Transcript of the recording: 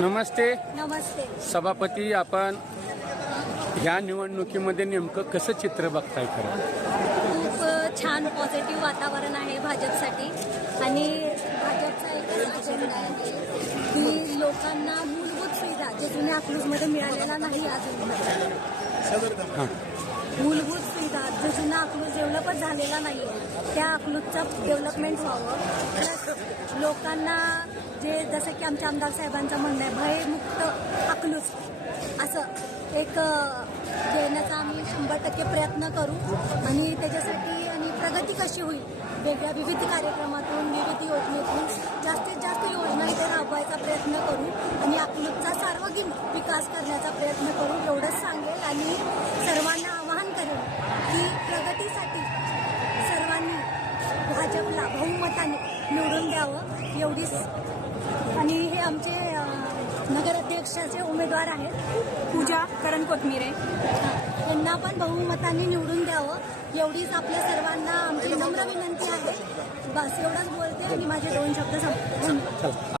नमस्ते. नमस्ते. सभापती, आपण ह्या निवडणुकीमध्ये नेमकं कसं चित्र बघताय? खरं खूप छान पॉझिटिव्ह वातावरण आहे भाजपसाठी आणि भाजपचा एकच अजेंडा आहे की लोकांना मूलभूत सुविधा जे जुन्या अकलूजमध्ये मिळालेला नाही अजून. हां, मूलभूत सुविधा जो जुना अकलूज डेव्हलपच झालेला नाही त्या अकलूजचं डेव्हलपमेंट व्हावं. प्लस लोकांना जे जसं की आमच्या आमदार साहेबांचं म्हणणं आहे भयमुक्त अकलूज असं एक देण्याचा आम्ही 100% प्रयत्न करू आणि त्याच्यासाठी आणि प्रगती कशी होईल वेगळ्या विविध कार्यक्रमातून विविध योजनेतून जास्तीत जास्त योजना इथे राबवायचा प्रयत्न करू आणि अकलूजचा सार्वत्रिक विकास करण्याचा प्रयत्न करू एवढंच सांगेल आणि सर्वांना आवाहन करेल की प्रगतीसाठी सर्वांनी भाजपला बहुमताने निवडून द्यावं एवढीच. आणि हे आमचे नगराध्यक्षाचे उमेदवार आहेत पूजा करण कोथमिरे, त्यांना पण बहुमताने निवडून द्यावं एवढीच आपल्या सर्वांना आमची नम्र विनंती आहे. बस एवढंच बोलते आणि माझे 2 शब्द संपले. चला.